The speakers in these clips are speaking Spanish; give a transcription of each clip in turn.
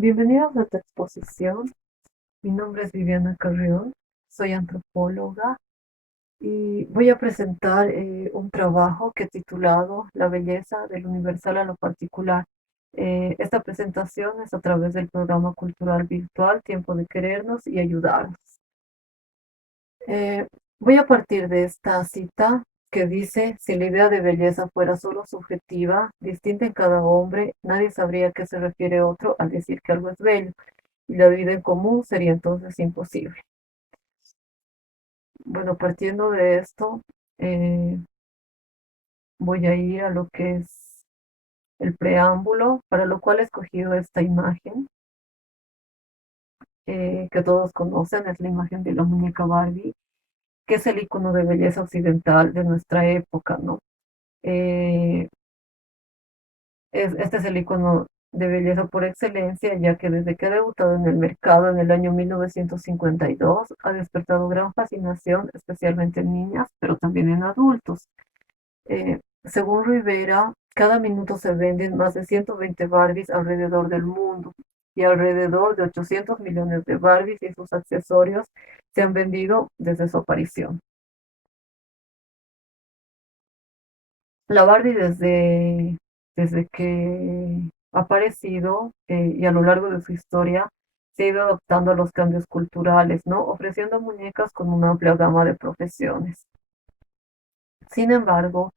Bienvenidos a esta exposición. Mi nombre es Viviana Carrión, soy antropóloga y voy a presentar un trabajo que he titulado La belleza del universal a lo particular. Esta presentación es a través del programa cultural virtual Tiempo de Querernos y Ayudarnos. Eh, Voy a partir de esta cita que dice: si la idea de belleza fuera solo subjetiva, distinta en cada hombre, nadie sabría a qué se refiere otro al decir que algo es bello, y la vida en común sería entonces imposible. Bueno, partiendo de esto, eh, voy a ir a lo que es el preámbulo, para lo cual he escogido esta imagen que todos conocen. Es la imagen de la muñeca Barbie, que es el icono de belleza occidental de nuestra época, ¿no? Eh, este es el icono de belleza por excelencia, ya que desde que ha debutado en el mercado en el año 1952 ha despertado gran fascinación, especialmente en niñas, pero también en adultos. Según Rivera, cada minuto se venden más de 120 Barbies alrededor del mundo, y alrededor de 800 millones de Barbies y sus accesorios se han vendido desde su aparición. La Barbie desde que ha aparecido, y a lo largo de su historia se ha ido adaptando a los cambios culturales, ¿no? Ofreciendo muñecas con una amplia gama de profesiones. Sin embargo,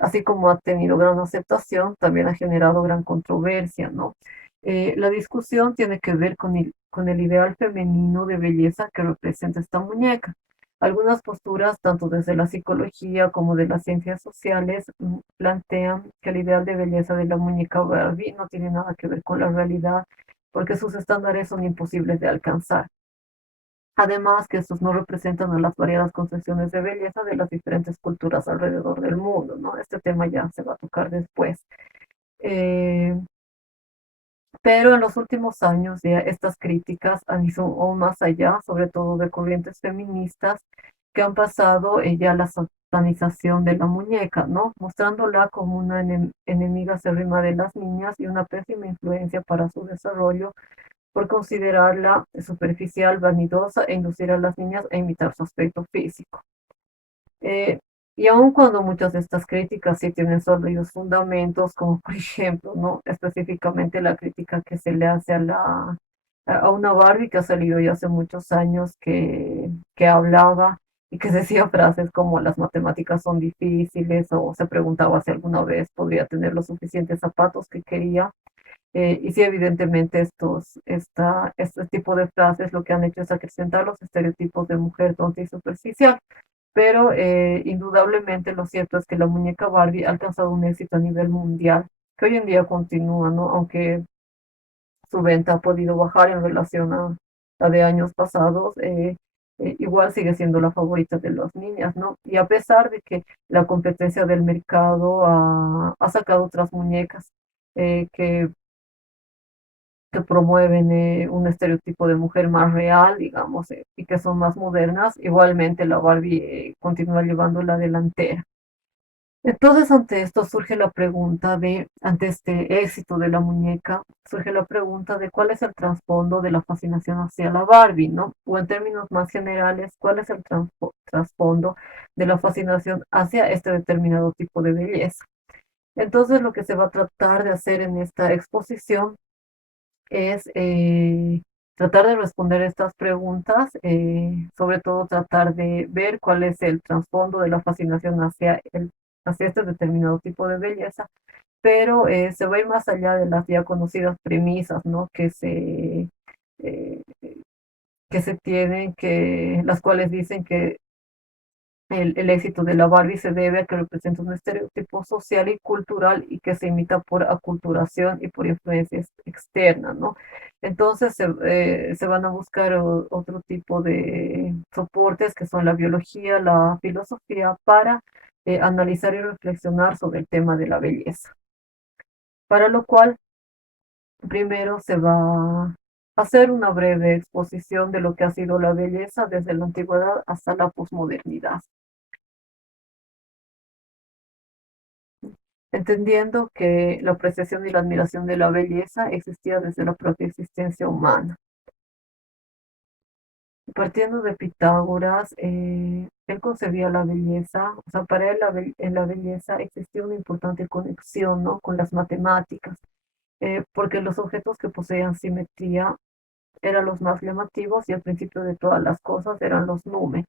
así como ha tenido gran aceptación, también ha generado gran controversia, ¿no? La discusión tiene que ver con el ideal femenino de belleza que representa esta muñeca. Algunas posturas, tanto desde la psicología como de las ciencias sociales, plantean que el ideal de belleza de la muñeca Barbie no tiene nada que ver con la realidad, porque sus estándares son imposibles de alcanzar. Además, que estos no representan a las variadas concepciones de belleza de las diferentes culturas alrededor del mundo, ¿no? Este tema ya se va a tocar después. Eh, pero en los últimos años ya estas críticas han ido aún más allá, sobre todo de corrientes feministas que han pasado ya a la satanización de la muñeca, ¿no? Mostrándola como una enemiga acérrima de las niñas y una pésima influencia para su desarrollo, por considerarla superficial, vanidosa e inducir a las niñas a imitar su aspecto físico. Eh, y aun cuando muchas de estas críticas sí tienen sólidos fundamentos, como por ejemplo, ¿no? Específicamente la crítica que se le hace a una Barbie que ha salido ya hace muchos años, que hablaba y que decía frases como: las matemáticas son difíciles, o se preguntaba si alguna vez podría tener los suficientes zapatos que quería. Y sí, evidentemente este tipo de frases lo que han hecho es acrecentar los estereotipos de mujer tonta y superficial. Pero indudablemente lo cierto es que la muñeca Barbie ha alcanzado un éxito a nivel mundial, que hoy en día continúa, ¿no? Aunque su venta ha podido bajar en relación a la de años pasados, igual sigue siendo la favorita de las niñas, ¿no? Y a pesar de que la competencia del mercado ha sacado otras muñecas eh, que que promueven un estereotipo de mujer más real, digamos, y que son más modernas, igualmente la Barbie continúa llevando la delantera. Entonces, ante esto surge la pregunta ante este éxito de la muñeca, surge la pregunta de cuál es el trasfondo de la fascinación hacia la Barbie, ¿no? O en términos más generales, cuál es el trasfondo de la fascinación hacia este determinado tipo de belleza. Entonces, lo que se va a tratar de hacer en esta exposición es tratar de responder estas preguntas, sobre todo tratar de ver cuál es el trasfondo de la fascinación hacia este determinado tipo de belleza, pero se va a ir más allá de las ya conocidas premisas, ¿no? Eh, que se tienen, las cuales dicen que el éxito de la Barbie se debe a que representa un estereotipo social y cultural, y que se imita por aculturación y por influencia externa, ¿no? Entonces se van a buscar otro tipo de soportes, que son la biología, la filosofía, para analizar y reflexionar sobre el tema de la belleza. Para lo cual, primero se va a hacer una breve exposición de lo que ha sido la belleza desde la antigüedad hasta la posmodernidad. entendiendo que la apreciación y la admiración de la belleza existía desde la propia existencia humana. Partiendo de Pitágoras, él concebía la belleza, o sea, para él en la belleza existía una importante conexión, ¿no?, con las matemáticas, porque los objetos que poseían simetría eran los más llamativos y el principio de todas las cosas eran los números.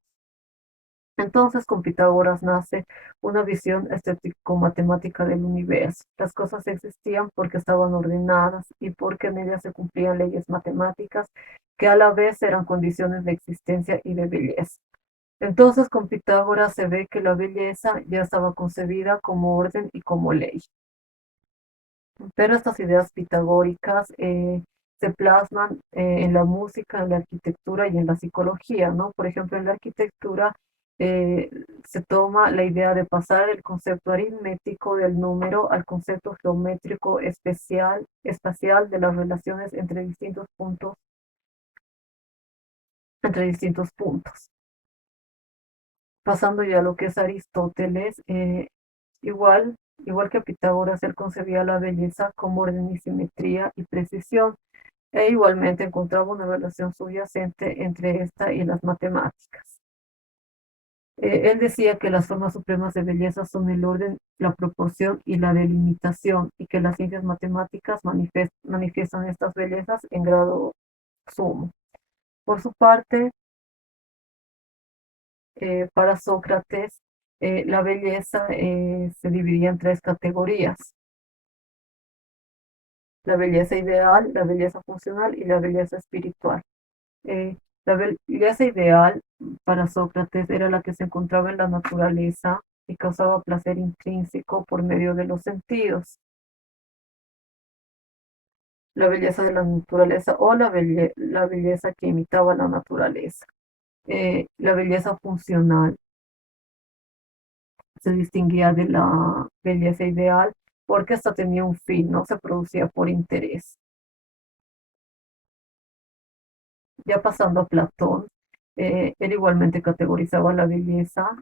Entonces, con Pitágoras nace una visión estético-matemática del universo. Las cosas existían porque estaban ordenadas y porque en ellas se cumplían leyes matemáticas que a la vez eran condiciones de existencia y de belleza. Entonces, con Pitágoras se ve que la belleza ya estaba concebida como orden y como ley. Pero estas ideas pitagóricas se plasman en la música, en la arquitectura y en la psicología, ¿no? Por ejemplo, en la arquitectura eh, se toma la idea de pasar el concepto aritmético del número al concepto geométrico espacial de las relaciones entre distintos puntos. Pasando ya a lo que es Aristóteles, igual, igual que Pitágoras, él concebía la belleza como orden y simetría y precisión, e igualmente encontraba una relación subyacente entre esta y las matemáticas. Él decía que las formas supremas de belleza son el orden, la proporción y la delimitación, y que las ciencias matemáticas manifiestan estas bellezas en grado sumo. Por su parte, para Sócrates, la belleza se dividía en tres categorías: la belleza ideal, la belleza funcional y la belleza espiritual. Eh, la belleza ideal para Sócrates era la que se encontraba en la naturaleza y causaba placer intrínseco por medio de los sentidos. La belleza de la naturaleza o la belleza que imitaba la naturaleza. La belleza funcional se distinguía de la belleza ideal porque esta tenía un fin, no se producía por interés. Ya pasando a Platón, él igualmente categorizaba la belleza.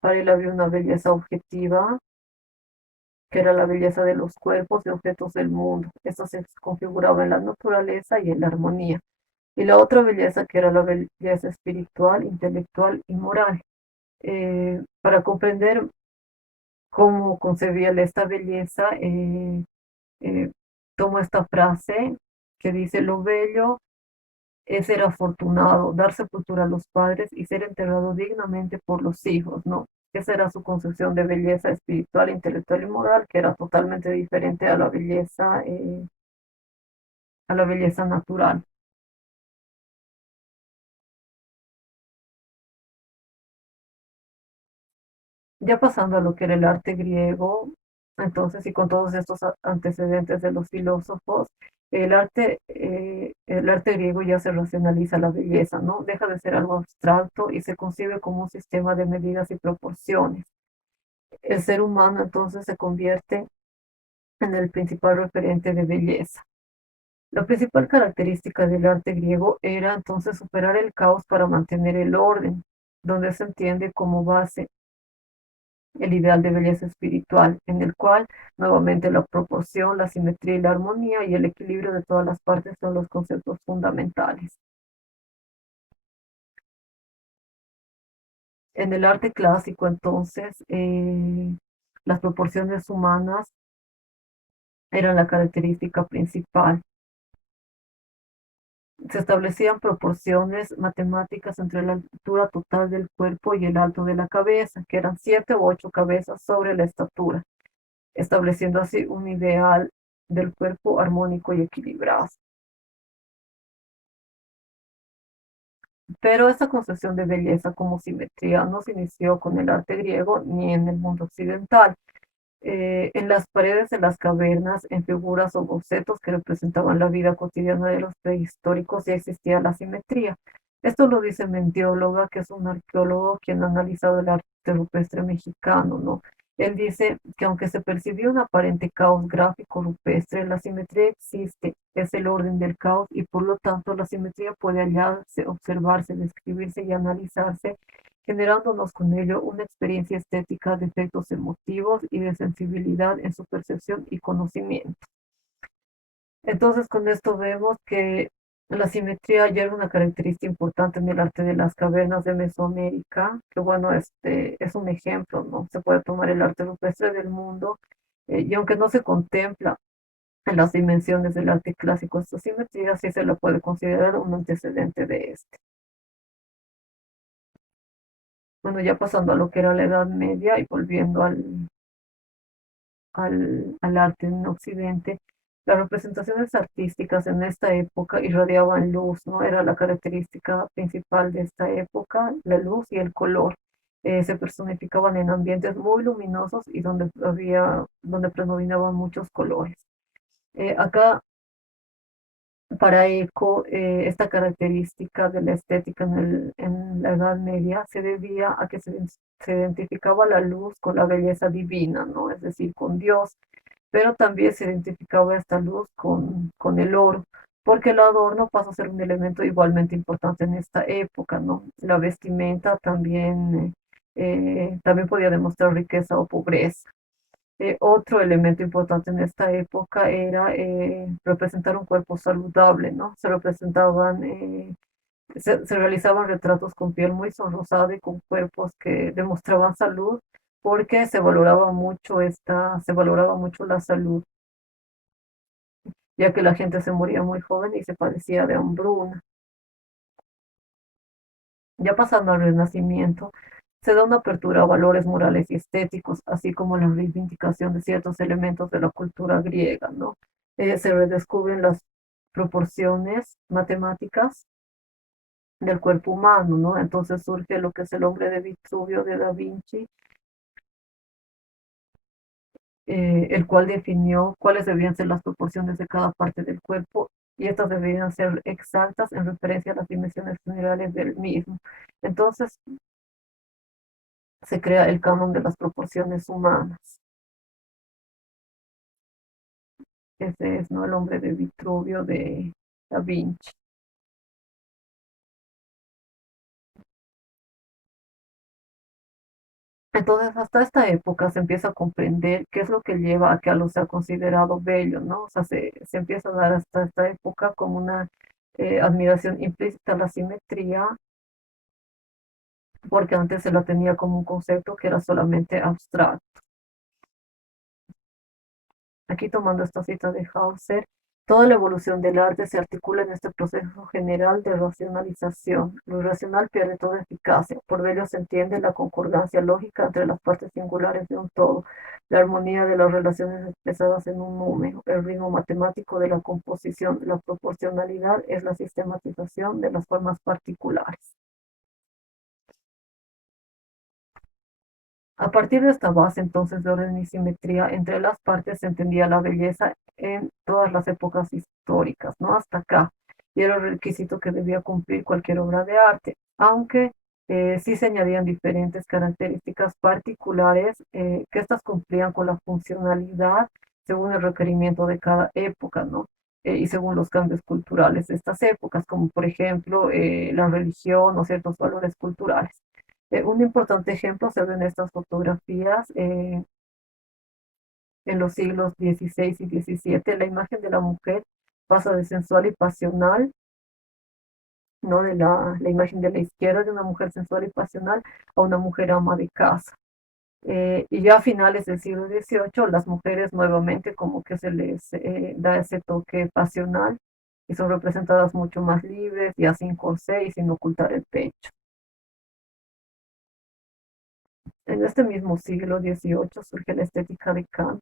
Para él había una belleza objetiva, que era la belleza de los cuerpos y objetos del mundo. Esto se configuraba en la naturaleza y en la armonía. Y la otra belleza, que era la belleza espiritual, intelectual y moral. Para comprender cómo concebía él esta belleza, eh, tomo esta frase que dice: lo bello es ser afortunado, dar sepultura a los padres y ser enterrado dignamente por los hijos, ¿no? Esa era su concepción de belleza espiritual, intelectual y moral, que era totalmente diferente a la belleza natural. Ya pasando a lo que era el arte griego, entonces, y con todos estos antecedentes de los filósofos, el arte griego ya se racionaliza la belleza, ¿no? Deja de ser algo abstracto y se concibe como un sistema de medidas y proporciones. El ser humano entonces se convierte en el principal referente de belleza. La principal característica del arte griego era entonces superar el caos para mantener el orden, donde se entiende como base el ideal de belleza espiritual, en el cual nuevamente la proporción, la simetría y la armonía y el equilibrio de todas las partes son los conceptos fundamentales. En el arte clásico, entonces, las proporciones humanas eran la característica principal. Se establecían proporciones matemáticas entre la altura total del cuerpo y el alto de la cabeza, que eran 7 u 8 cabezas sobre la estatura, estableciendo así un ideal del cuerpo armónico y equilibrado. Pero esta concepción de belleza como simetría no se inició con el arte griego ni en el mundo occidental. En las paredes de las cavernas, en figuras o bocetos que representaban la vida cotidiana de los prehistóricos, ya existía la simetría. Esto lo dice Mendióloga, que es un arqueólogo quien ha analizado el arte rupestre mexicano, ¿no? Él dice que aunque se percibió un aparente caos gráfico rupestre, la simetría existe, es el orden del caos y por lo tanto la simetría puede hallarse, observarse, describirse y analizarse generándonos con ello una experiencia estética de efectos emotivos y de sensibilidad en su percepción y conocimiento. Entonces, con esto vemos que la simetría ya era una característica importante en el arte de las cavernas de Mesoamérica, que bueno, este es un ejemplo, ¿no? Se puede tomar el arte rupestre del mundo, y aunque no se contempla en las dimensiones del arte clásico, esta simetría sí se la puede considerar un antecedente de este. Bueno, ya pasando a lo que era la Edad Media y volviendo al arte en Occidente, las representaciones artísticas en esta época irradiaban luz, ¿no? Era la característica principal de esta época, la luz y el color. Se personificaban en ambientes muy luminosos y donde predominaban muchos colores. Acá para Eco, esta característica de la estética en la Edad Media se debía a que se identificaba la luz con la belleza divina, ¿no? Es decir, con Dios, pero también se identificaba esta luz con el oro, porque el adorno pasa a ser un elemento igualmente importante en esta época, ¿no? La vestimenta también podía demostrar riqueza o pobreza. Otro elemento importante en esta época era representar un cuerpo saludable, ¿no? Se realizaban retratos con piel muy sonrosada y con cuerpos que demostraban salud, porque se valoraba mucho la salud, ya que la gente se moría muy joven y se padecía de hambruna. Ya pasando al Renacimiento, se da una apertura a valores morales y estéticos, así como la reivindicación de ciertos elementos de la cultura griega, ¿no? Se redescubren las proporciones matemáticas del cuerpo humano, ¿no? Entonces surge lo que es el hombre de Vitruvio de Da Vinci, el cual definió cuáles debían ser las proporciones de cada parte del cuerpo y estas debían ser exactas en referencia a las dimensiones generales del mismo. Entonces se crea el canon de las proporciones humanas. Ese es, ¿no? El hombre de Vitruvio de Da Vinci. Entonces, hasta esta época se empieza a comprender qué es lo que lleva a que algo sea considerado bello, ¿no? O sea, se empieza a dar hasta esta época como una admiración implícita a la simetría, porque antes se la tenía como un concepto que era solamente abstracto. Aquí tomando esta cita de Hauser, toda la evolución del arte se articula en este proceso general de racionalización. Lo irracional pierde toda eficacia, por ello se entiende la concordancia lógica entre las partes singulares de un todo, la armonía de las relaciones expresadas en un número, el ritmo matemático de la composición, la proporcionalidad es la sistematización de las formas particulares. A partir de esta base entonces de orden y simetría entre las partes se entendía la belleza en todas las épocas históricas, ¿no? Hasta acá. Y era el requisito que debía cumplir cualquier obra de arte, aunque sí se añadían diferentes características particulares que estas cumplían con la funcionalidad según el requerimiento de cada época, ¿no? Y según los cambios culturales de estas épocas, como por ejemplo la religión o ciertos valores culturales. Un importante ejemplo se ve en estas fotografías en los siglos XVI y XVII. La imagen de la mujer pasa de sensual y pasional, ¿no? La imagen de la izquierda de una mujer sensual y pasional a una mujer ama de casa. Y ya a finales del siglo XVIII, las mujeres nuevamente como que se les da ese toque pasional y son representadas mucho más libres, ya sin corsé y sin ocultar el pecho. En este mismo siglo XVIII surge la estética de Kant,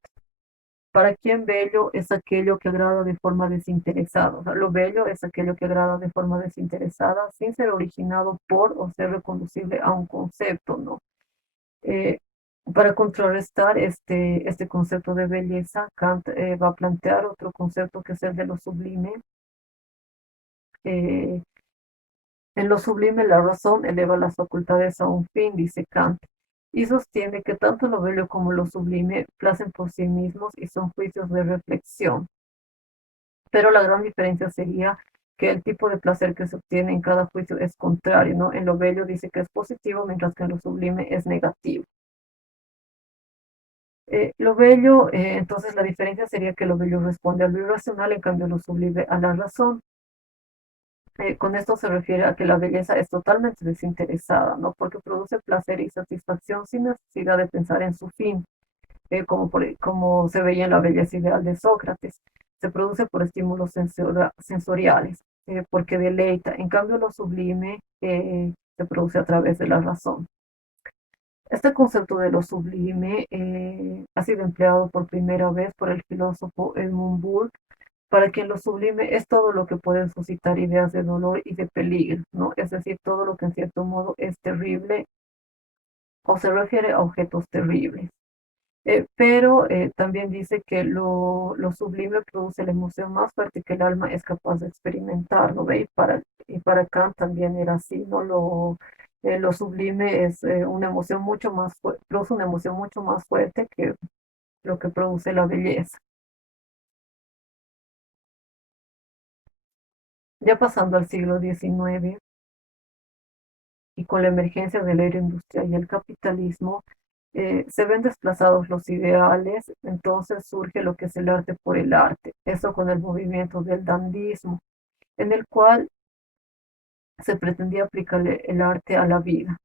para quien bello es aquello que agrada de forma desinteresada. O sea, lo bello es aquello que agrada de forma desinteresada, sin ser originado por o ser reconducible a un concepto, ¿no? Eh, para contrarrestar este concepto de belleza, Kant va a plantear otro concepto que es el de lo sublime. Eh, en lo sublime la razón eleva las facultades a un fin, dice Kant, y sostiene que tanto lo bello como lo sublime placen por sí mismos y son juicios de reflexión. Pero la gran diferencia sería que el tipo de placer que se obtiene en cada juicio es contrario, ¿no? En lo bello dice que es positivo, mientras que en lo sublime es negativo. Lo bello, entonces la diferencia sería que lo bello responde a lo irracional, en cambio lo sublime a la razón. Con esto se refiere a que la belleza es totalmente desinteresada, ¿no? Porque produce placer y satisfacción sin necesidad de pensar en su fin, como se veía en la belleza ideal de Sócrates. Se produce por estímulos sensoriales, porque deleita. En cambio, lo sublime se produce a través de la razón. Este concepto de lo sublime ha sido empleado por primera vez por el filósofo Edmund Burke, para quien lo sublime es todo lo que puede suscitar ideas de dolor y de peligro, ¿no? Es decir, todo lo que en cierto modo es terrible o se refiere a objetos terribles. Pero también dice que lo sublime produce la emoción más fuerte que el alma es capaz de experimentar, ¿no ve? Y para Kant también era así, ¿no? Lo sublime es una emoción mucho más produce una emoción mucho más fuerte que lo que produce la belleza. Ya pasando al siglo XIX y con la emergencia de la era industrial y el capitalismo, se ven desplazados los ideales, entonces surge lo que es el arte por el arte, eso con el movimiento del dandismo, en el cual se pretendía aplicar el arte a la vida.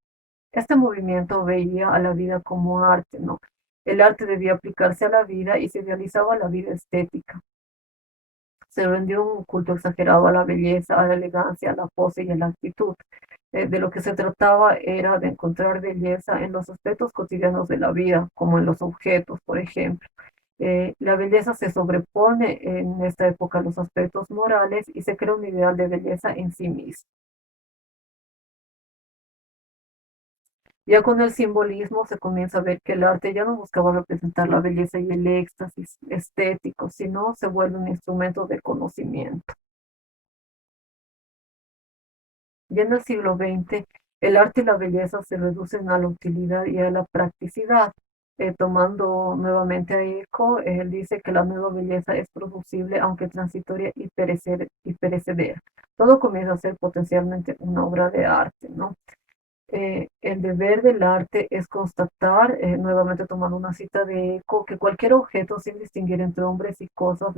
Este movimiento veía a la vida como arte, ¿no? El arte debía aplicarse a la vida y se idealizaba la vida estética. Se rendió un culto exagerado a la belleza, a la elegancia, a la pose y a la actitud. De lo que se trataba era de encontrar belleza en los aspectos cotidianos de la vida, como en los objetos, por ejemplo. La belleza se sobrepone en esta época a los aspectos morales y se crea un ideal de belleza en sí mismo. Ya con el simbolismo se comienza a ver que el arte ya no buscaba representar la belleza y el éxtasis estético, sino se vuelve un instrumento de conocimiento. Ya en el siglo XX, el arte y la belleza se reducen a la utilidad y a la practicidad. Tomando nuevamente a Eco, él dice que la nueva belleza es producible, aunque transitoria y perecedera. Todo comienza a ser potencialmente una obra de arte, ¿no? El deber del arte es constatar, nuevamente tomando una cita de Eco, que cualquier objeto sin distinguir entre hombres y cosas,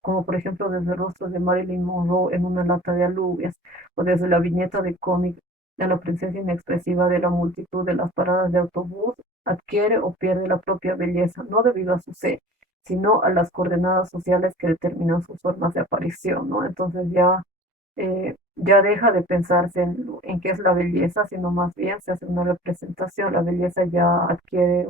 como por ejemplo desde el rostro de Marilyn Monroe en una lata de alubias, o desde la viñeta de cómic de la presencia inexpresiva de la multitud de las paradas de autobús, adquiere o pierde la propia belleza, no debido a su ser, sino a las coordenadas sociales que determinan sus formas de aparición, ¿no? Entonces ya deja de pensarse en qué es la belleza, sino más bien se hace una representación. La belleza ya adquiere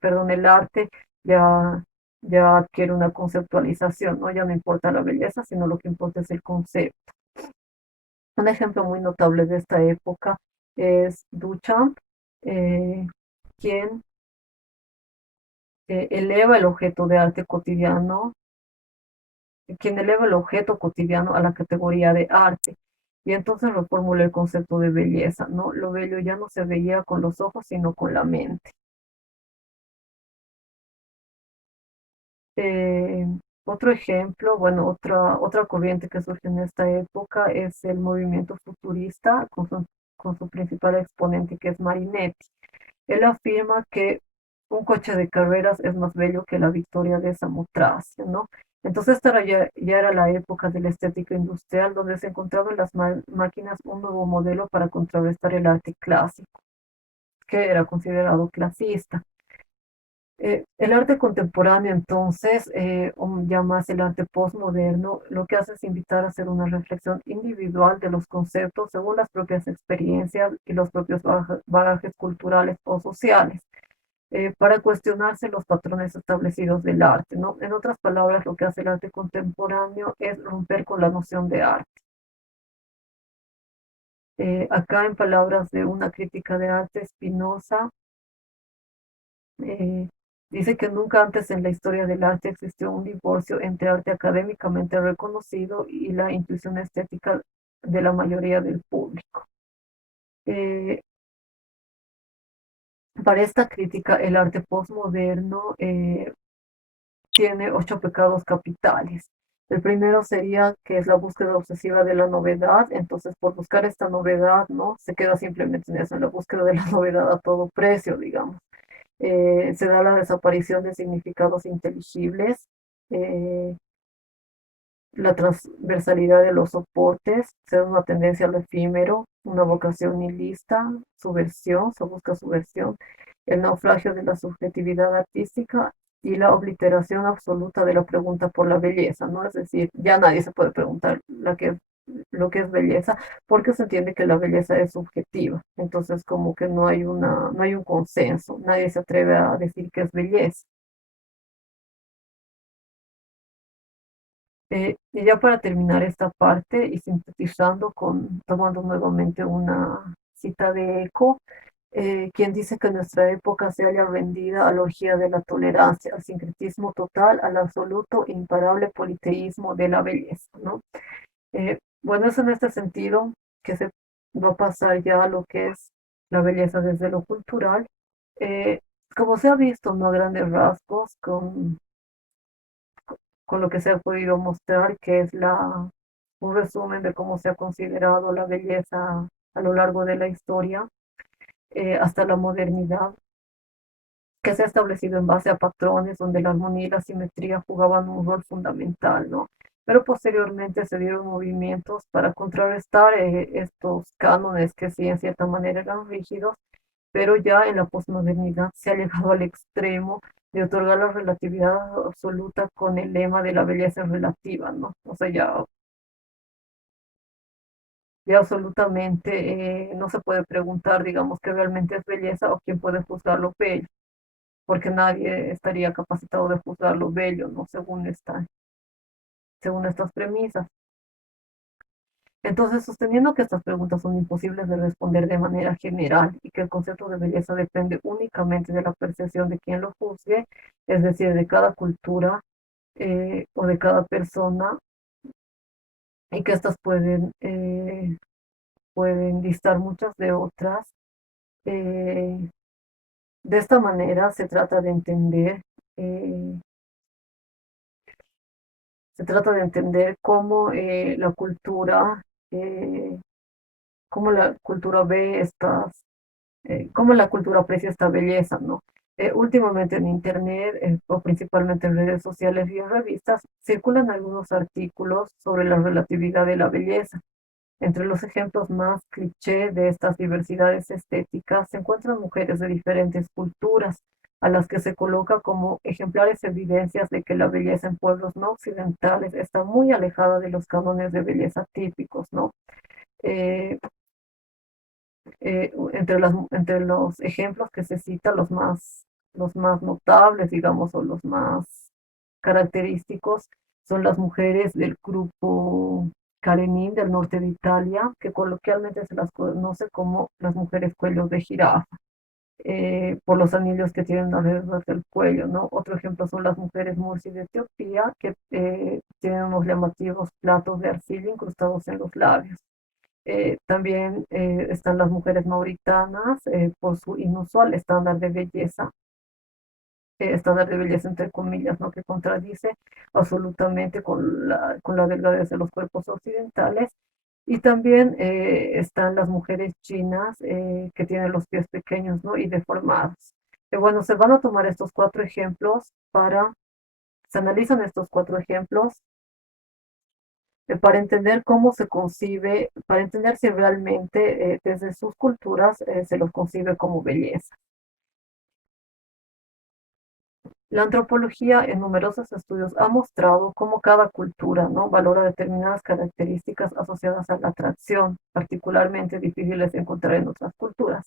perdón, el arte ya, ya adquiere una conceptualización, ¿no? Ya no importa la belleza, sino lo que importa es el concepto. Un ejemplo muy notable de esta época es Duchamp, eh, quien eleva el objeto de arte cotidiano quien eleva el objeto cotidiano a la categoría de arte. Y entonces reformula el concepto de belleza, ¿no? Lo bello ya no se veía con los ojos, sino con la mente. Eh, Otro ejemplo, bueno, otra corriente que surge en esta época es el movimiento futurista con su principal exponente que es Marinetti. Él afirma que un coche de carreras es más bello que la victoria de Samotracia, ¿no? Entonces ya era la época de la estética industrial, donde se encontraba en las máquinas un nuevo modelo para contrarrestar el arte clásico, que era considerado clasista. El arte contemporáneo, entonces, ya más el arte postmoderno, lo que hace es invitar a hacer una reflexión individual de los conceptos según las propias experiencias y los propios bagajes culturales o sociales, para cuestionarse los patrones establecidos del arte, ¿no? En otras palabras, lo que hace el arte contemporáneo es romper con la noción de arte. Acá, en palabras de una crítica de arte, Spinoza, eh, dice que nunca antes en la historia del arte existió un divorcio entre arte académicamente reconocido y la intuición estética de la mayoría del público. Eh, para esta crítica, el arte postmoderno tiene 8 pecados capitales. El primero sería que es la búsqueda obsesiva de la novedad, entonces por buscar esta novedad, ¿no? Se queda simplemente en eso, en la búsqueda de la novedad a todo precio, digamos. Se da la desaparición de significados inteligibles, eh, la transversalidad de los soportes, se da una tendencia a lo efímero, una vocación nihilista, subversión, se busca subversión, el naufragio de la subjetividad artística y la obliteración absoluta de la pregunta por la belleza, ¿no? Es decir, ya nadie se puede preguntar lo que es belleza, porque se entiende que la belleza es subjetiva. Entonces, como que no hay un consenso, nadie se atreve a decir que es belleza. Y ya para terminar esta parte y sintetizando tomando nuevamente una cita de Eco, quien dice que nuestra época se halla rendida a la orgía de la tolerancia, al sincretismo total, al absoluto e imparable politeísmo de la belleza, ¿no? Bueno, es en este sentido que se va a pasar ya a lo que es la belleza desde lo cultural. Eh, Como se ha visto, ¿no? A grandes rasgos, con lo que se ha podido mostrar, que es un resumen de cómo se ha considerado la belleza a lo largo de la historia, hasta la modernidad, que se ha establecido en base a patrones donde la armonía y la simetría jugaban un rol fundamental, ¿no? Pero posteriormente se dieron movimientos para contrarrestar estos cánones que sí, en cierta manera eran rígidos, pero ya en la posmodernidad se ha llegado al extremo de otorgar la relatividad absoluta con el lema de la belleza relativa, ¿no? O sea, ya absolutamente no se puede preguntar, digamos, qué realmente es belleza o quién puede juzgar lo bello, porque nadie estaría capacitado de juzgar lo bello, ¿no? Según estas premisas. Entonces, sosteniendo que estas preguntas son imposibles de responder de manera general y que el concepto de belleza depende únicamente de la percepción de quien lo juzgue, es decir, de cada cultura o de cada persona, y que estas pueden distar muchas de otras, eh, de esta manera eh, se trata de entender eh, cómo la cultura ve cómo la cultura aprecia esta belleza, ¿no? Últimamente en Internet, o principalmente en redes sociales y en revistas, circulan algunos artículos sobre la relatividad de la belleza. Entre los ejemplos más cliché de estas diversidades estéticas se encuentran mujeres de diferentes culturas, a las que se coloca como ejemplares evidencias de que la belleza en pueblos no occidentales está muy alejada de los cánones de belleza típicos, ¿no? Eh, entre los ejemplos que se citan, los más notables, digamos, o los más característicos, son las mujeres del grupo Karenin del norte de Italia, que coloquialmente se las conoce como las mujeres cuellos de jirafa, por los anillos que tienen alrededor del cuello, ¿no? Otro ejemplo son las mujeres Mursi de Etiopía, que tienen unos llamativos platos de arcilla incrustados en los labios. También están las mujeres mauritanas por su inusual estándar de belleza entre comillas, ¿no? Que contradice absolutamente con la delgadez de los cuerpos occidentales. Y también están las mujeres chinas que tienen los pies pequeños, ¿no? Y deformados. Bueno, se van a tomar estos cuatro ejemplos se analizan estos cuatro ejemplos para entender cómo se concibe, para entender si realmente desde sus culturas se los concibe como belleza. La antropología en numerosos estudios ha mostrado cómo cada cultura, ¿no? Valora determinadas características asociadas a la atracción, particularmente difíciles de encontrar en otras culturas.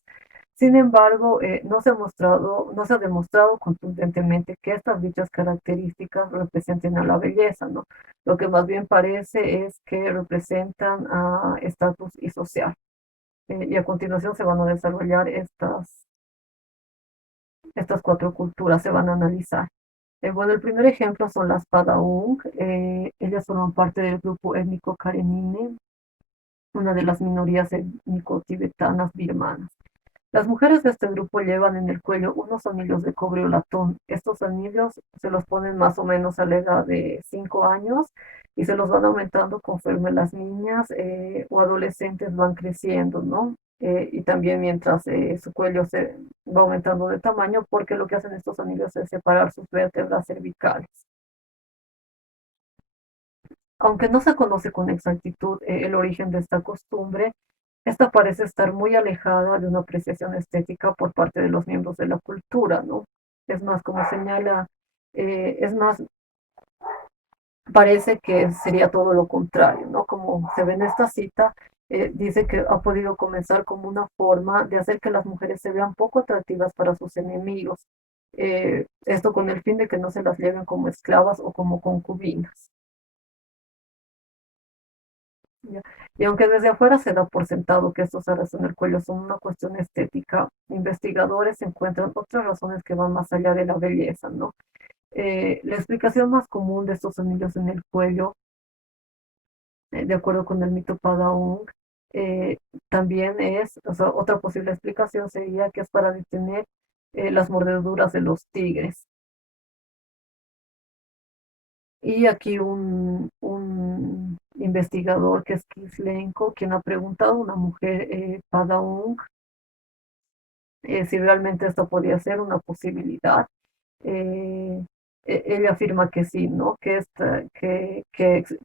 Sin embargo, no se ha demostrado contundentemente que estas dichas características representen a la belleza, ¿no? Lo que más bien parece es que representan a estatus y social. Y a continuación se van a desarrollar estas cuatro culturas, se van a analizar. Bueno, el primer ejemplo son las Padaung. Ellas forman parte del grupo étnico Karenine, una de las minorías étnico-tibetanas birmanas. Las mujeres de este grupo llevan en el cuello unos anillos de cobre o latón. Estos anillos se los ponen más o menos a la edad de 5 años y se los van aumentando conforme las niñas o adolescentes van creciendo, ¿no? Y también mientras su cuello se va aumentando de tamaño, porque lo que hacen estos anillos es separar sus vértebras cervicales. Aunque no se conoce con exactitud el origen de esta costumbre, esta parece estar muy alejada de una apreciación estética por parte de los miembros de la cultura, ¿no? Es más, como señala, es más, parece que sería todo lo contrario, ¿no? Como se ve en esta cita, dice que ha podido comenzar como una forma de hacer que las mujeres se vean poco atractivas para sus enemigos. Esto con el fin de que no se las lleven como esclavas o como concubinas. ¿Ya? Y aunque desde afuera se da por sentado que estos aros en el cuello son una cuestión estética, investigadores encuentran otras razones que van más allá de la belleza, ¿no? La explicación más común de estos anillos en el cuello, de acuerdo con el mito Padaung, eh, también es, o sea, otra posible explicación sería que es para detener las mordeduras de los tigres. Y aquí un investigador que es Kislenko, quien ha preguntado a una mujer Padaung si realmente esto podía ser una posibilidad. Eh, Ella afirma que sí, ¿no? Que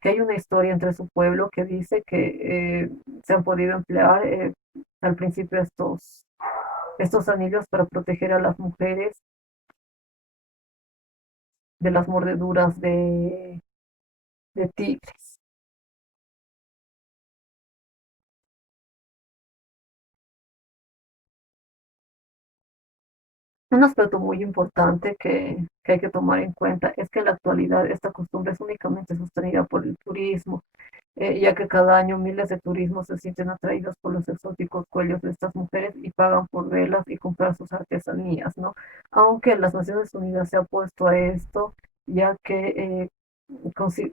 hay una historia entre su pueblo que dice que se han podido emplear al principio estos anillos para proteger a las mujeres de las mordeduras de tigres. Un aspecto muy importante que hay que tomar en cuenta es que en la actualidad esta costumbre es únicamente sostenida por el turismo, ya que cada año miles de turismos se sienten atraídos por los exóticos cuellos de estas mujeres y pagan por verlas y comprar sus artesanías, ¿no? Aunque las Naciones Unidas se ha opuesto a esto, ya que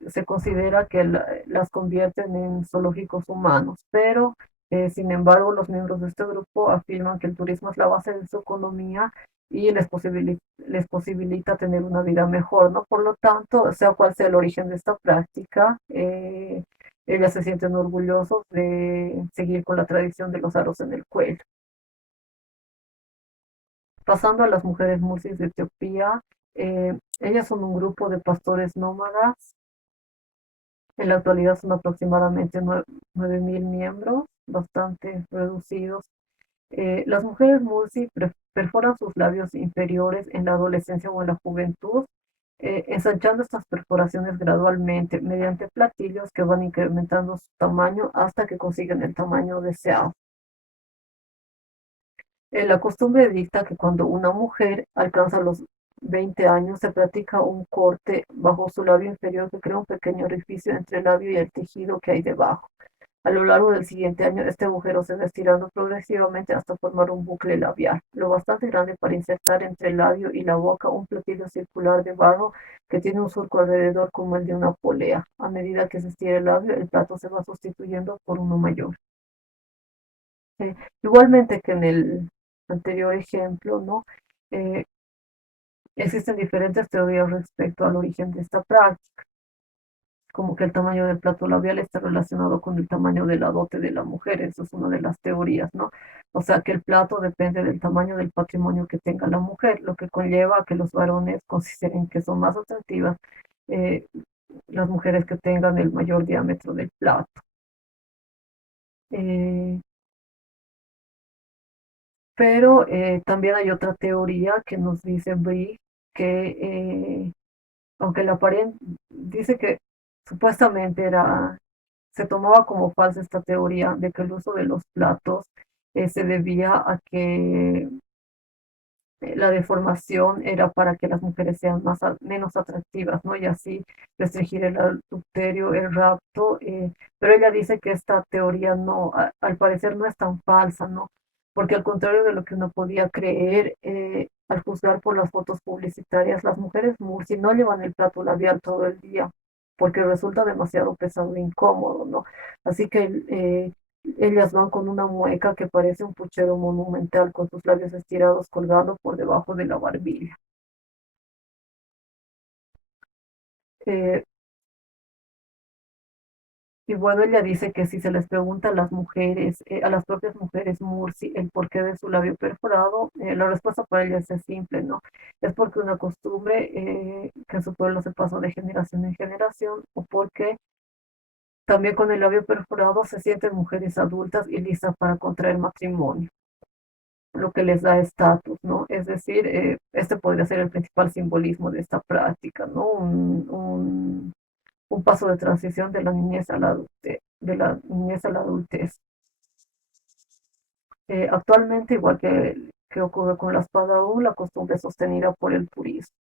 se considera que las convierten en zoológicos humanos, pero sin embargo los miembros de este grupo afirman que el turismo es la base de su economía y les posibilita tener una vida mejor, ¿no? Por lo tanto, sea cual sea el origen de esta práctica, ellas se sienten orgullosos de seguir con la tradición de los aros en el cuello. Pasando a las mujeres mursis de Etiopía, ellas son un grupo de pastores nómadas. En la actualidad son aproximadamente 9.000 miembros, bastante reducidos. Las mujeres Mursi perforan sus labios inferiores en la adolescencia o en la juventud, ensanchando estas perforaciones gradualmente mediante platillos que van incrementando su tamaño hasta que consiguen el tamaño deseado. La costumbre dicta que cuando una mujer alcanza los 20 años se practica un corte bajo su labio inferior que crea un pequeño orificio entre el labio y el tejido que hay debajo. A lo largo del siguiente año, este agujero se va estirando progresivamente hasta formar un bucle labial, lo bastante grande para insertar entre el labio y la boca un platillo circular de barro que tiene un surco alrededor como el de una polea. A medida que se estira el labio, el plato se va sustituyendo por uno mayor. Igualmente que en el anterior ejemplo, ¿no? Eh, Existen diferentes teorías respecto al origen de esta práctica, como que el tamaño del plato labial está relacionado con el tamaño de la dote de la mujer, eso es una de las teorías, ¿no? O sea que el plato depende del tamaño del patrimonio que tenga la mujer, lo que conlleva a que los varones consideren que son más atractivas eh, las mujeres que tengan el mayor diámetro del plato. Eh, pero también hay otra teoría que nos dice Brie que aunque la apariencia dice que supuestamente se tomaba como falsa esta teoría de que el uso de los platos se debía a que la deformación era para que las mujeres sean menos atractivas, ¿no? Y así restringir el adulterio, el rapto, pero ella dice que esta teoría no, al parecer no es tan falsa, ¿no? Porque al contrario de lo que uno podía creer, al juzgar por las fotos publicitarias, las mujeres Mursi no llevan el plato labial todo el día, porque resulta demasiado pesado e incómodo, ¿no? Así que ellas van con una mueca que parece un puchero monumental, con sus labios estirados colgando por debajo de la barbilla. Eh, Y bueno, ella dice que si se les pregunta a las mujeres, a las propias mujeres Mursi, el porqué de su labio perforado, la respuesta para ella es simple, ¿no? Es porque una costumbre que en su pueblo se pasó de generación en generación, o porque también con el labio perforado se sienten mujeres adultas y listas para contraer matrimonio, lo que les da estatus, ¿no? Es decir, este podría ser el principal simbolismo de esta práctica, ¿no? Un paso de transición de la niñez a la adultez, de la niñez a la adultez. Actualmente, igual que ocurre con la espada aún, la costumbre es sostenida por el turismo.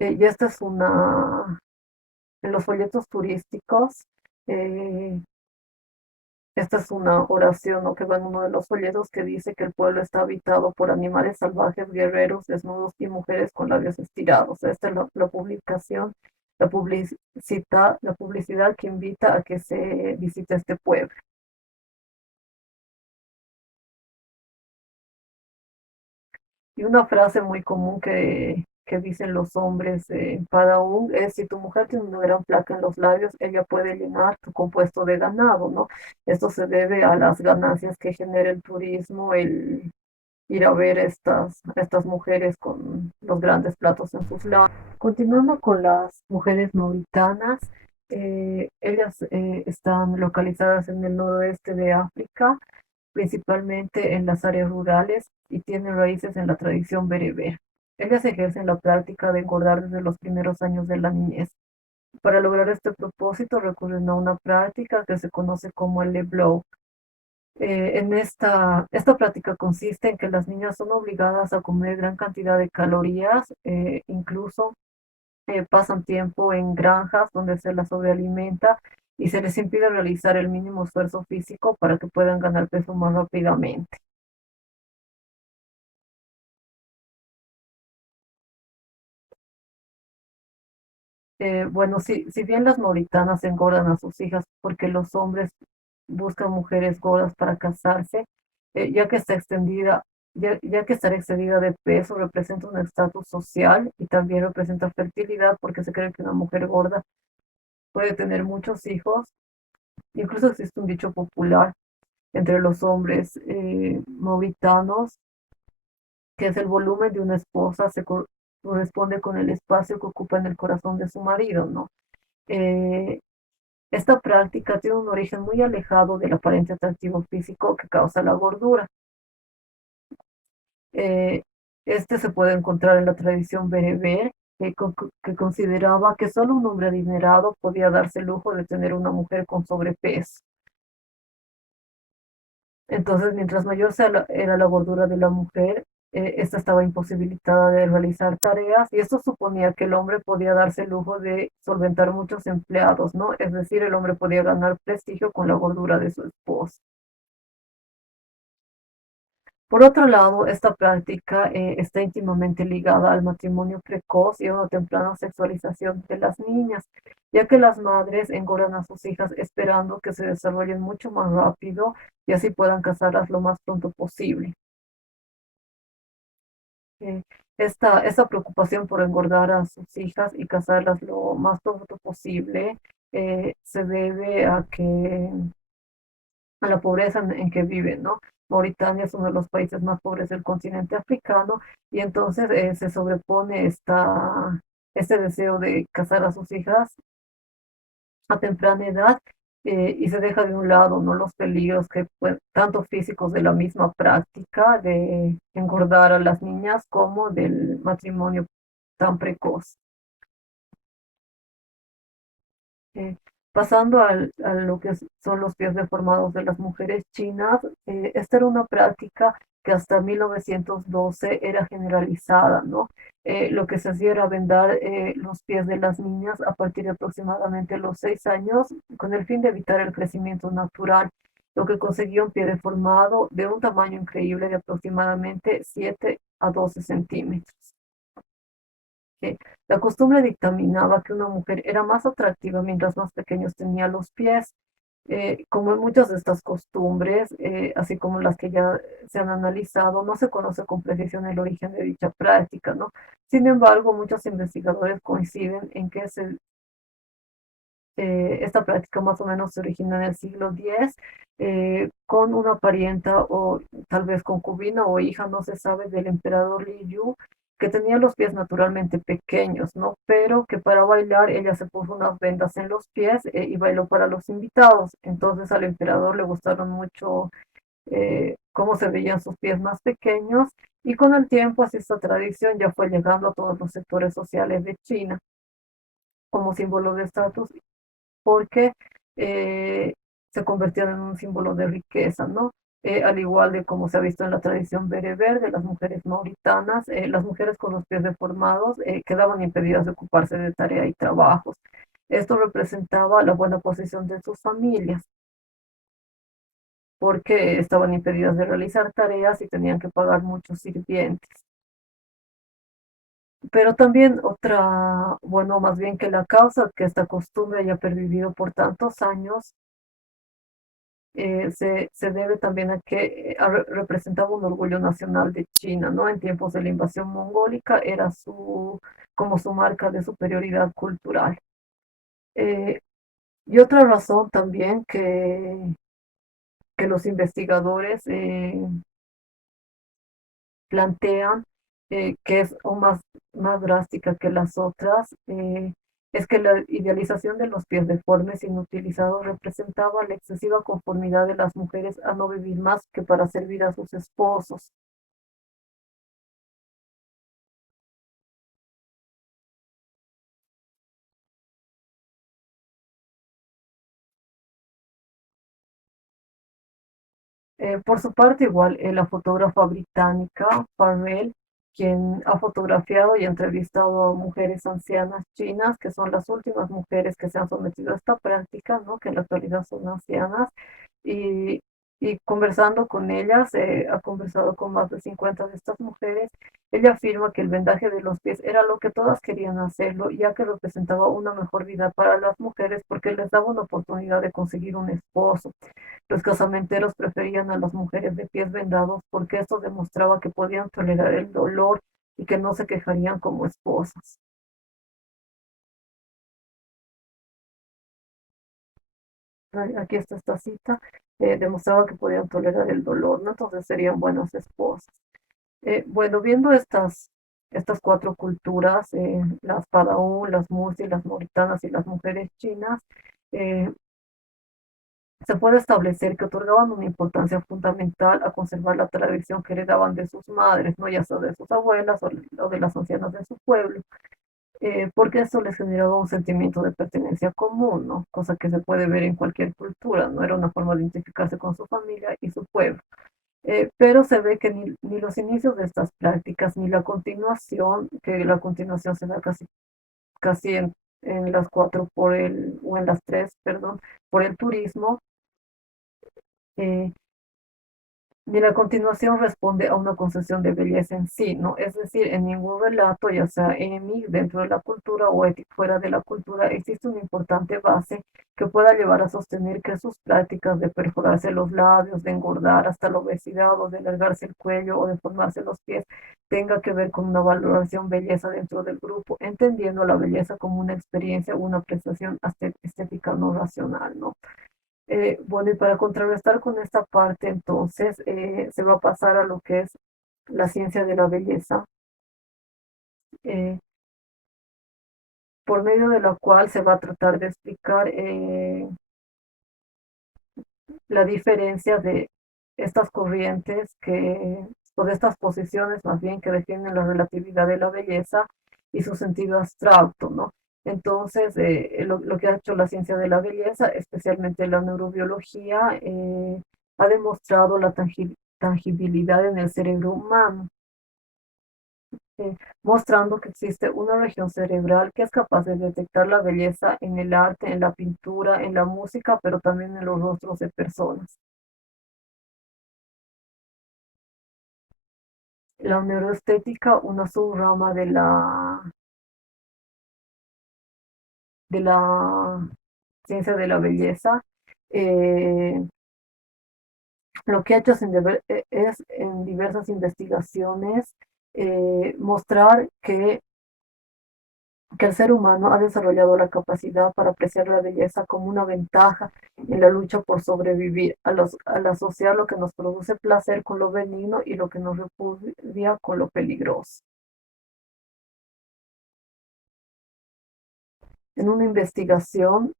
Y esta es en los folletos turísticos, eh, esta es una oración, ¿no?, que va en uno de los folletos que dice que el pueblo está habitado por animales salvajes, guerreros, desnudos y mujeres con labios estirados. Esta es la publicación, la publicidad que invita a que se visite este pueblo. Y una frase muy común que dicen los hombres en Padaún es: si tu mujer tiene una gran placa en los labios, ella puede llenar tu compuesto de ganado, ¿no? Esto se debe a las ganancias que genera el turismo, el ir a ver estas mujeres con los grandes platos en sus labios. Continuando con las mujeres mauritanas, ellas están localizadas en el noroeste de África, principalmente en las áreas rurales, y tienen raíces en la tradición bereber. Ellas ejercen la práctica de engordar desde los primeros años de la niñez. Para lograr este propósito recurren a una práctica que se conoce como el leblow. Esta práctica consiste en que las niñas son obligadas a comer gran cantidad de calorías, incluso pasan tiempo en granjas donde se las sobrealimenta y se les impide realizar el mínimo esfuerzo físico para que puedan ganar peso más rápidamente. Bueno, si bien las mauritanas engordan a sus hijas porque los hombres buscan mujeres gordas para casarse, ya que ya que estar excedida de peso representa un estatus social y también representa fertilidad, porque se cree que una mujer gorda puede tener muchos hijos. Incluso existe un dicho popular entre los hombres mauritanos, que es: el volumen de una esposa corresponde con el espacio que ocupa en el corazón de su marido, ¿no? Eh, Esta práctica tiene un origen muy alejado del aparente atractivo físico que causa la gordura. Eh, este se puede encontrar en la tradición bereber, que consideraba que solo un hombre adinerado podía darse el lujo de tener una mujer con sobrepeso. Entonces, mientras mayor era la gordura de la mujer, esta estaba imposibilitada de realizar tareas, y esto suponía que el hombre podía darse el lujo de solventar muchos empleados, ¿no? Es decir, el hombre podía ganar prestigio con la gordura de su esposa. Por otro lado, esta práctica está íntimamente ligada al matrimonio precoz y a una temprana sexualización de las niñas, ya que las madres engordan a sus hijas esperando que se desarrollen mucho más rápido y así puedan casarlas lo más pronto posible. Eh, esta preocupación por engordar a sus hijas y casarlas lo más pronto posible se debe a la pobreza en que viven, ¿no? Mauritania es uno de los países más pobres del continente africano, y entonces se sobrepone este deseo de casar a sus hijas a temprana edad, y se deja de un lado, ¿no?, los peligros que, pues, tanto físicos de la misma práctica de engordar a las niñas como del matrimonio tan precoz. Eh, Pasando a lo que son los pies deformados de las mujeres chinas, esta era una práctica que hasta 1912 era generalizada, ¿no? Lo que se hacía era vendar los pies de las niñas a partir de aproximadamente los 6 años, con el fin de evitar el crecimiento natural, lo que conseguía un pie deformado de un tamaño increíble de aproximadamente 7 a 12 centímetros. Que la costumbre dictaminaba que una mujer era más atractiva mientras más pequeños tenía los pies. Como en muchas de estas costumbres, así como las que ya se han analizado, no se conoce con precisión el origen de dicha práctica, ¿no? Sin embargo, muchos investigadores coinciden en que esta práctica más o menos se origina en el siglo X, con una parienta o tal vez concubina o hija, no se sabe, del emperador Li Yu, que tenía los pies naturalmente pequeños, ¿no? Pero que para bailar ella se puso unas vendas en los pies, y bailó para los invitados. Entonces al emperador le gustaron mucho, cómo se veían sus pies más pequeños, y con el tiempo así esta tradición ya fue llegando a todos los sectores sociales de China como símbolo de estatus, porque eh, se convirtieron en un símbolo de riqueza, ¿no? Al igual de como se ha visto en la tradición bereber de las mujeres mauritanas, las mujeres con los pies deformados quedaban impedidas de ocuparse de tarea y trabajos. Esto representaba la buena posición de sus familias, porque estaban impedidas de realizar tareas y tenían que pagar muchos sirvientes. Pero también otra, bueno, más bien que la causa que esta costumbre haya pervivido por tantos años, se debe también a que representaba un orgullo nacional de China, ¿no? En tiempos de la invasión mongólica era como su marca de superioridad cultural. Eh, y otra razón también que los investigadores plantean, que es aún más drástica que las otras, es que la idealización de los pies deformes inutilizados representaba la excesiva conformidad de las mujeres a no vivir más que para servir a sus esposos. Por su parte, igual, la fotógrafa británica Farrell, quien ha fotografiado y entrevistado a mujeres ancianas chinas, que son las últimas mujeres que se han sometido a esta práctica, ¿no? Que en la actualidad son ancianas, y, y conversando con ellas, ha conversado con más de 50 de estas mujeres. Ella afirma que el vendaje de los pies era lo que todas querían hacerlo, ya que representaba una mejor vida para las mujeres porque les daba una oportunidad de conseguir un esposo. Los casamenteros preferían a las mujeres de pies vendados porque esto demostraba que podían tolerar el dolor y que no se quejarían como esposas. Aquí está esta cita, demostraba que podían tolerar el dolor, ¿no? Entonces serían buenas esposas. Bueno, viendo estas cuatro culturas, las Padaún, las Musi, las Mauritanas y las mujeres chinas, eh, se puede establecer que otorgaban una importancia fundamental a conservar la tradición que heredaban de sus madres, ¿no? Ya sea de sus abuelas o de las ancianas de su pueblo, porque eso les generaba un sentimiento de pertenencia común, ¿no? Cosa que se puede ver en cualquier cultura, ¿no? Era una forma de identificarse con su familia y su pueblo. Pero se ve que ni los inicios de estas prácticas, ni la continuación, que la continuación se da casi en las cuatro o en las tres, perdón, por el turismo, eh, ni la continuación responde a una concepción de belleza en sí, ¿no? Es decir, en ningún relato, ya sea dentro de la cultura o fuera de la cultura, existe una importante base que pueda llevar a sostener que sus prácticas de perforarse los labios, de engordar hasta la obesidad o de alargarse el cuello o de formarse los pies, tenga que ver con una valoración belleza dentro del grupo, entendiendo la belleza como una experiencia o una prestación estética no racional, ¿no? Bueno, y para contrarrestar con esta parte, entonces, se va a pasar a lo que es la ciencia de la belleza, eh, por medio de la cual se va a tratar de explicar la diferencia de estas corrientes o de estas posiciones más bien que definen la relatividad de la belleza y su sentido abstracto, ¿no? Entonces, lo que ha hecho la ciencia de la belleza, especialmente la neurobiología, ha demostrado la tangibilidad en el cerebro humano, mostrando que existe una región cerebral que es capaz de detectar la belleza en el arte, en la pintura, en la música, pero también en los rostros de personas. La neuroestética, una subrama de la ciencia de la belleza, Eh, lo que ha hecho es en diversas investigaciones mostrar que el ser humano ha desarrollado la capacidad para apreciar la belleza como una ventaja en la lucha por sobrevivir, al asociar lo que nos produce placer con lo benigno y lo que nos repudia con lo peligroso. En una investigación,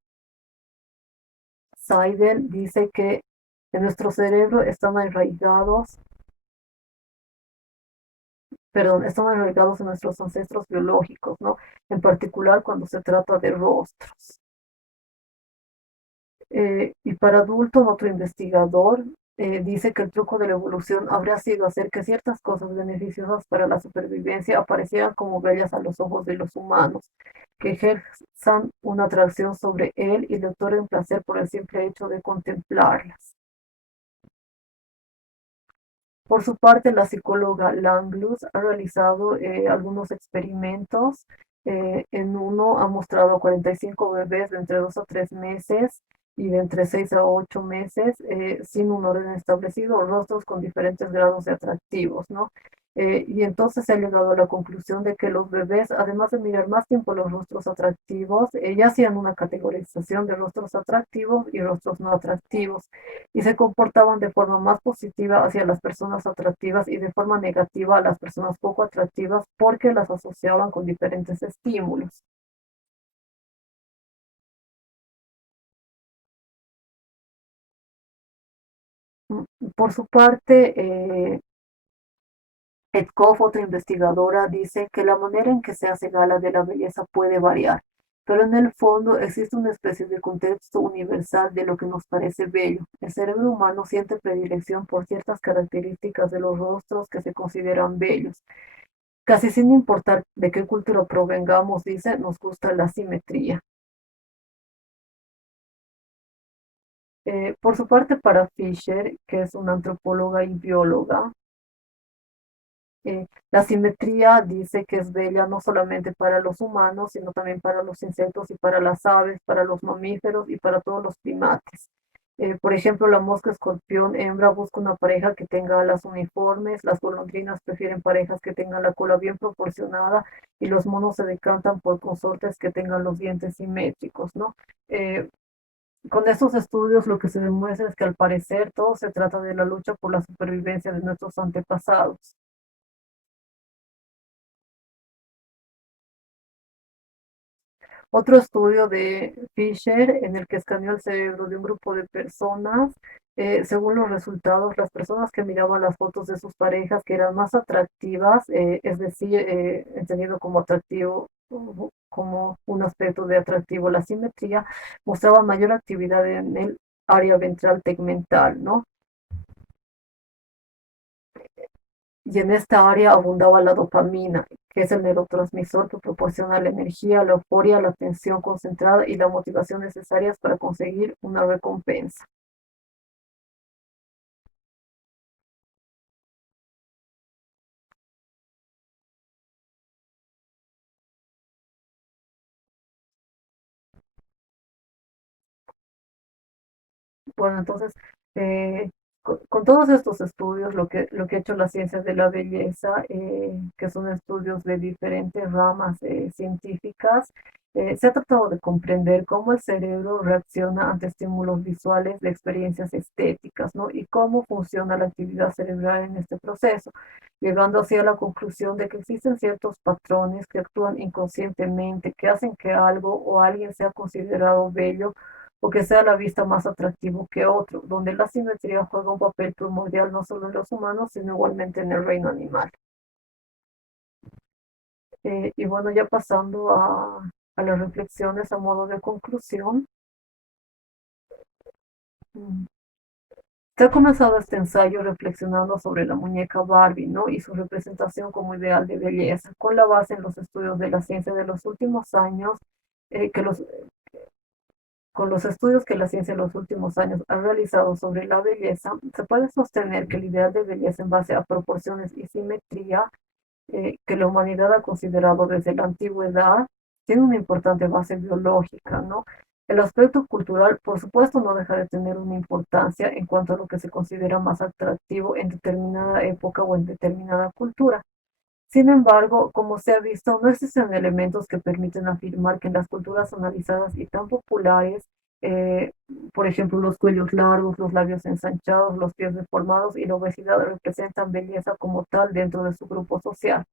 Seidel dice que en nuestro cerebro están arraigados en nuestros ancestros biológicos, ¿no? En particular cuando se trata de rostros. Y para adultos, otro investigador dice que el truco de la evolución habría sido hacer que ciertas cosas beneficiosas para la supervivencia aparecieran como bellas a los ojos de los humanos, que ejerzan una atracción sobre él y le otorguen placer por el simple hecho de contemplarlas. Por su parte, la psicóloga Langlus ha realizado algunos experimentos. En uno ha mostrado a 45 bebés de entre 2 a 3 meses y de entre 6 a 8 meses sin un orden establecido, rostros con diferentes grados de atractivos, ¿no? Y entonces se ha llegado a la conclusión de que los bebés, además de mirar más tiempo los rostros atractivos, ya hacían una categorización de rostros atractivos y rostros no atractivos y se comportaban de forma más positiva hacia las personas atractivas y de forma negativa a las personas poco atractivas porque las asociaban con diferentes estímulos. Por su parte, Edkoff, otra investigadora, dice que la manera en que se hace gala de la belleza puede variar, pero en el fondo existe una especie de contexto universal de lo que nos parece bello. El cerebro humano siente predilección por ciertas características de los rostros que se consideran bellos. Casi sin importar de qué cultura provengamos, dice, nos gusta la simetría. Por su parte, para Fisher, que es una antropóloga y bióloga, la simetría dice que es bella no solamente para los humanos, sino también para los insectos y para las aves, para los mamíferos y para todos los primates. Por ejemplo, la mosca escorpión hembra busca una pareja que tenga alas uniformes, las golondrinas prefieren parejas que tengan la cola bien proporcionada y los monos se decantan por consortes que tengan los dientes simétricos, ¿no? Eh, con estos estudios lo que se demuestra es que al parecer todo se trata de la lucha por la supervivencia de nuestros antepasados. Otro estudio de Fisher en el que escaneó el cerebro de un grupo de personas, según los resultados, las personas que miraban las fotos de sus parejas que eran más atractivas, es decir, entendido como atractivo, como un aspecto de atractivo, la simetría, mostraban mayor actividad en el área ventral tegmental, ¿no? Y en esta área abundaba la dopamina, que es el neurotransmisor que proporciona la energía, la euforia, la atención concentrada y la motivación necesarias para conseguir una recompensa. Bueno, entonces, eh, con todos estos estudios, lo que ha hecho la ciencia de la belleza, que son estudios de diferentes ramas científicas, se ha tratado de comprender cómo el cerebro reacciona ante estímulos visuales de experiencias estéticas, ¿no? Y cómo funciona la actividad cerebral en este proceso, llegando así a la conclusión de que existen ciertos patrones que actúan inconscientemente, que hacen que algo o alguien sea considerado bello o que sea a la vista más atractivo que otro, donde la simetría juega un papel primordial no solo en los humanos, sino igualmente en el reino animal. Y bueno, ya pasando a las reflexiones a modo de conclusión, mm, se ha comenzado este ensayo reflexionando sobre la muñeca Barbie, ¿no? Y su representación como ideal de belleza, con la base en los estudios de la ciencia de los últimos años, que los con los estudios que la ciencia en los últimos años ha realizado sobre la belleza, se puede sostener que el ideal de belleza en base a proporciones y simetría que la humanidad ha considerado desde la antigüedad tiene una importante base biológica, ¿no? El aspecto cultural, por supuesto, no deja de tener una importancia en cuanto a lo que se considera más atractivo en determinada época o en determinada cultura. Sin embargo, como se ha visto, no existen elementos que permiten afirmar que en las culturas analizadas y tan populares, eh, por ejemplo, los cuellos largos, los labios ensanchados, los pies deformados y la obesidad representan belleza como tal dentro de su grupo social.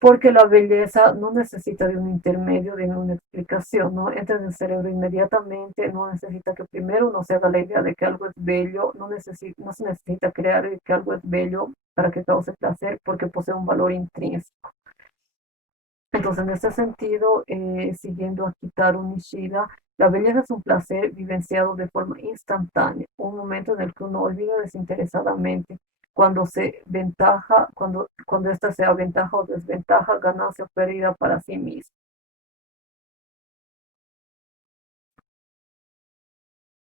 Porque la belleza no necesita de un intermedio, de una explicación, ¿no? Entra en el cerebro inmediatamente, no necesita que primero uno se haga la idea de que algo es bello, no se necesita crear que algo es bello para que cause placer, porque posee un valor intrínseco. Entonces, en este sentido, siguiendo a Kitaro Nishida, la belleza es un placer vivenciado de forma instantánea, un momento en el que uno olvida desinteresadamente cuando ésta sea ventaja o desventaja, ganancia o pérdida para sí mismo.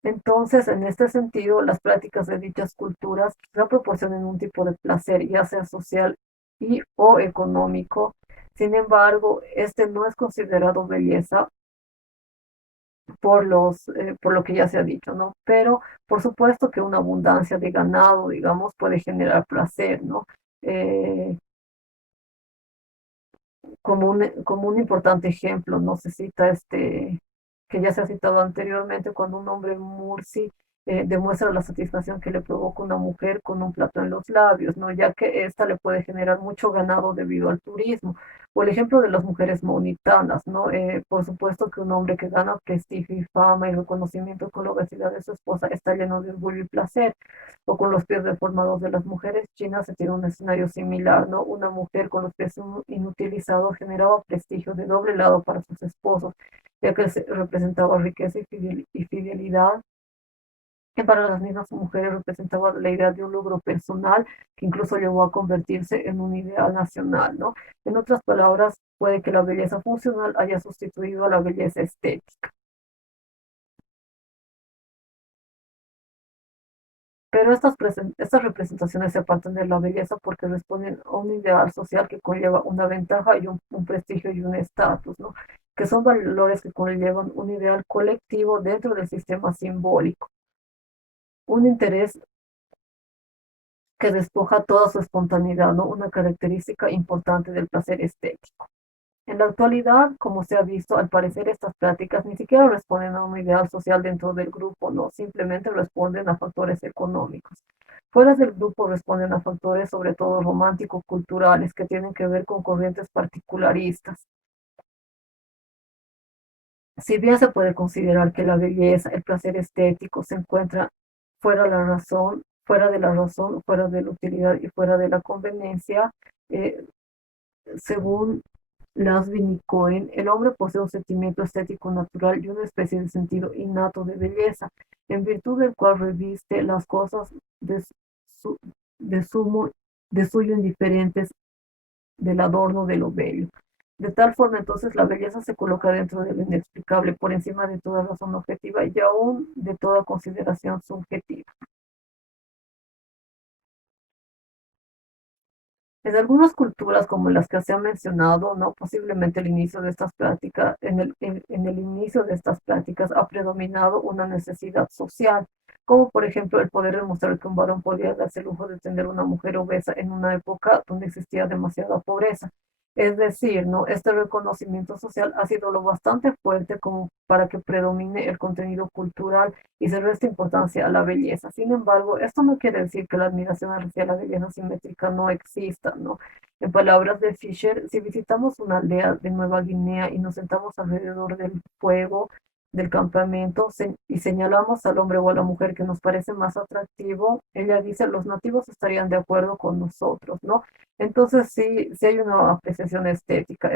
Entonces, en este sentido, las prácticas de dichas culturas no proporcionan un tipo de placer, ya sea social y o económico. Sin embargo, este no es considerado belleza por lo que ya se ha dicho, ¿no? Pero por supuesto que una abundancia de ganado, digamos, puede generar placer, ¿no? Eh, como un importante ejemplo, no se cita que ya se ha citado anteriormente, cuando un hombre Mursi demuestra la satisfacción que le provoca una mujer con un plato en los labios, ¿no? Ya que esta le puede generar mucho ganado debido al turismo. O el ejemplo de las mujeres mauritanas, ¿no? Por supuesto que un hombre que gana prestigio y fama y reconocimiento con la obesidad de su esposa está lleno de orgullo y placer, o con los pies deformados de las mujeres chinas se tiene un escenario similar, ¿no? Una mujer con los pies inutilizados generaba prestigio de doble lado para sus esposos, ya que representaba riqueza y fidelidad, que para las mismas mujeres representaba la idea de un logro personal que incluso llegó a convertirse en un ideal nacional, ¿no? En otras palabras, puede que la belleza funcional haya sustituido a la belleza estética. Pero estas representaciones se apartan de la belleza porque responden a un ideal social que conlleva una ventaja y un prestigio y un estatus, ¿no? Que son valores que conllevan un ideal colectivo dentro del sistema simbólico, un interés que despoja toda su espontaneidad, ¿no? Una característica importante del placer estético. En la actualidad, como se ha visto, al parecer estas prácticas ni siquiera responden a un ideal social dentro del grupo, no, simplemente responden a factores económicos. Fuera del grupo responden a factores sobre todo romántico-culturales que tienen que ver con corrientes particularistas. Si bien se puede considerar que la belleza, el placer estético se encuentra fuera de la razón, fuera de la utilidad y fuera de la conveniencia, eh, según Lasvin y Cohen, el hombre posee un sentimiento estético natural y una especie de sentido innato de belleza, en virtud del cual reviste las cosas de, su, de, sumo, de suyo indiferentes del adorno de lo bello. De tal forma, entonces, la belleza se coloca dentro de lo inexplicable, por encima de toda razón objetiva y aún de toda consideración subjetiva. En algunas culturas, como las que se han mencionado, no posiblemente el inicio de estas prácticas, en el inicio de estas prácticas ha predominado una necesidad social, como por ejemplo el poder demostrar que un varón podía darse el lujo de tener una mujer obesa en una época donde existía demasiada pobreza. Es decir, ¿no? Este reconocimiento social ha sido lo bastante fuerte como para que predomine el contenido cultural y se resta importancia a la belleza. Sin embargo, esto no quiere decir que la admiración hacia la belleza simétrica no exista, ¿no? En palabras de Fisher, si visitamos una aldea de Nueva Guinea y nos sentamos alrededor del fuego del campamento y señalamos al hombre o a la mujer que nos parece más atractivo, ella dice, los nativos estarían de acuerdo con nosotros, ¿no? Entonces sí, sí hay una apreciación estética.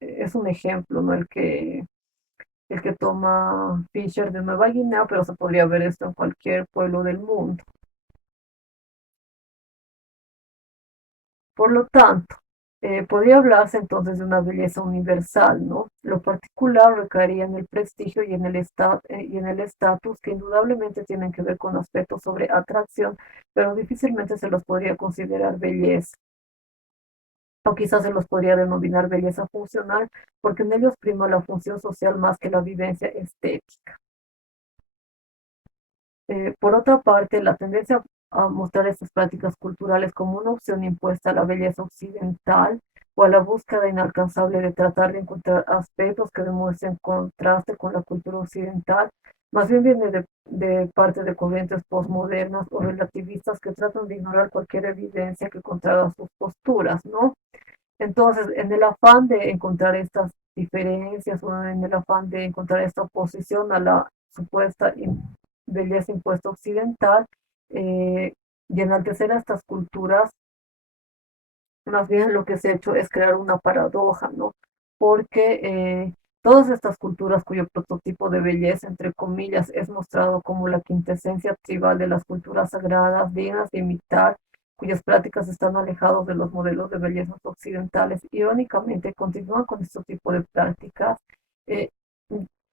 Es un ejemplo, ¿no? El que toma Fisher de Nueva Guinea, pero se podría ver esto en cualquier pueblo del mundo. Por lo tanto, podría hablarse entonces de una belleza universal, ¿no? Lo particular recaería en el prestigio y en el estatus que indudablemente tienen que ver con aspectos sobre atracción, pero difícilmente se los podría considerar belleza. o quizás se los podría denominar belleza funcional, porque en ellos prima la función social más que la vivencia estética. Por otra parte, la tendencia a mostrar estas prácticas culturales como una opción impuesta a la belleza occidental o a la búsqueda inalcanzable de tratar de encontrar aspectos que demuestren contraste con la cultura occidental, más bien viene de parte de corrientes postmodernas o relativistas que tratan de ignorar cualquier evidencia que contraiga sus posturas, ¿no? Entonces, en el afán de encontrar estas diferencias o en el afán de encontrar esta oposición a la supuesta belleza impuesta occidental, eh, y enaltecer a estas culturas, más bien lo que se ha hecho es crear una paradoja, ¿no? Porque todas estas culturas cuyo prototipo de belleza, entre comillas, es mostrado como la quintesencia tribal de las culturas sagradas, dignas de imitar, cuyas prácticas están alejados de los modelos de belleza occidentales, irónicamente continúan con este tipo de prácticas eh,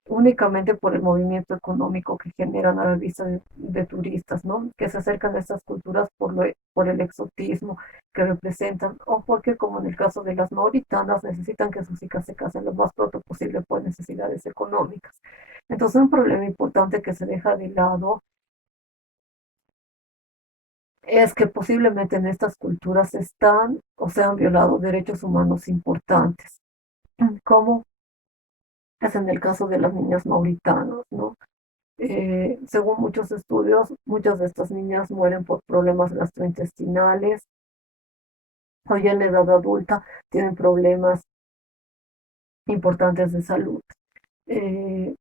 únicamente por el movimiento económico que generan a la vista de turistas, ¿no? Que se acercan a estas culturas por el exotismo que representan, o porque, como en el caso de las mauritanas, necesitan que sus hijas se casen lo más pronto posible por necesidades económicas. Entonces, un problema importante que se deja de lado es que posiblemente en estas culturas están o se han violado derechos humanos importantes, como es en el caso de las niñas mauritanas, ¿no? Según muchos estudios, muchas de estas niñas mueren por problemas gastrointestinales o ya en la edad adulta tienen problemas importantes de salud. Eh,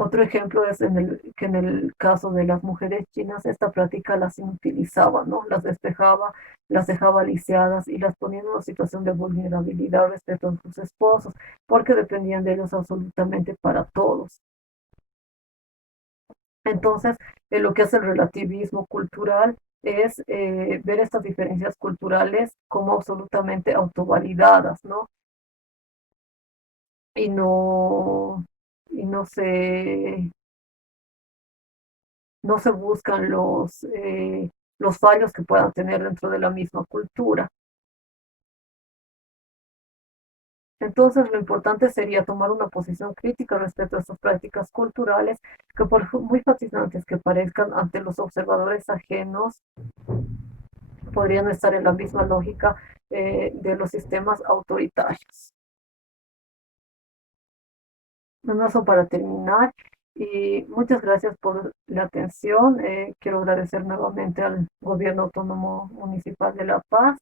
Otro ejemplo es que en el caso de las mujeres chinas, esta práctica las inutilizaba, ¿no? Las despejaba, las dejaba lisiadas y las ponía en una situación de vulnerabilidad respecto a sus esposos, porque dependían de ellos absolutamente para todos. Entonces, lo que hace el relativismo cultural es ver estas diferencias culturales como absolutamente autovalidadas, ¿no? Y no, y no se buscan los fallos que puedan tener dentro de la misma cultura. Entonces, lo importante sería tomar una posición crítica respecto a estas prácticas culturales que, por muy fascinantes que parezcan ante los observadores ajenos, podrían estar en la misma lógica de los sistemas autoritarios. Bueno, eso para terminar. Y muchas gracias por la atención. Quiero agradecer nuevamente al Gobierno Autónomo Municipal de La Paz.